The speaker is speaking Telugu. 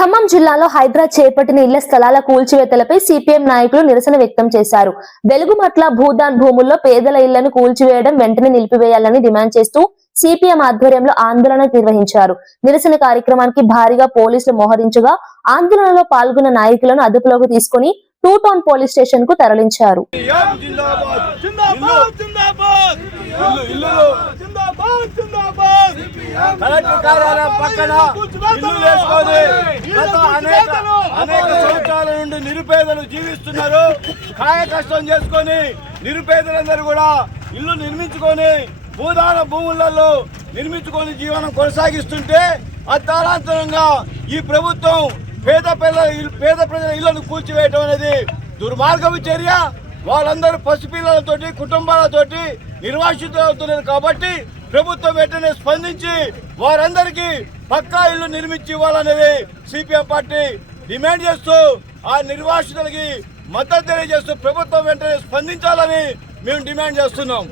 ఖమ్మం జిల్లాలో హైదరాబాద్ చేపట్టిన ఇళ్ల స్థలాల కూల్చివేతలపై సిపిఎం నాయకులు నిరసన వ్యక్తం చేశారు. వెలుగుమట్ల భూదాన్ భూముల్లో పేదల ఇళ్లను కూల్చివేయడం వెంటనే నిలిపివేయాలని డిమాండ్ చేస్తూ సిపిఎం ఆధ్వర్యంలో ఆందోళన నిర్వహించారు. నిరసన కార్యక్రమానికి భారీగా పోలీసులు మోహరించగా ఆందోళనలో పాల్గొన్న నాయకులను అదుపులోకి తీసుకుని 2 టౌన్ పోలీస్ స్టేషన్ కు తరలించారు. కలెక్టర్ కార్యాలయం పక్కన ఇల్లు వేసుకొని అనేక సంవత్సరాల నుండి నిరుపేదలు జీవిస్తున్నారు. కాయ కష్టం చేసుకొని నిరుపేదలందరూ కూడా ఇల్లు నిర్మించుకొని భూదాన భూములలో నిర్మించుకొని జీవనం కొనసాగిస్తుంటే అర్ధాంతరంగా ఈ ప్రభుత్వం పేద ప్రజల ఇళ్లను కూల్చివేయడం అనేది దుర్మార్గపు చర్య. వాళ్ళందరూ పసిపిల్లలతోటి కుటుంబాలతోటి నిర్వాసితులవుతున్నారు కాబట్టి ప్రభుత్వం వెంటనే స్పందించి వారందరికీ పక్కా ఇల్లు నిర్మించి ఇవ్వాలనేది సిపిఎం పార్టీ డిమాండ్ చేస్తూ ఆ నిర్వాసితులకి మద్దతు తెలియజేస్తూ ప్రభుత్వం వెంటనే స్పందించాలని మేము డిమాండ్ చేస్తున్నాం.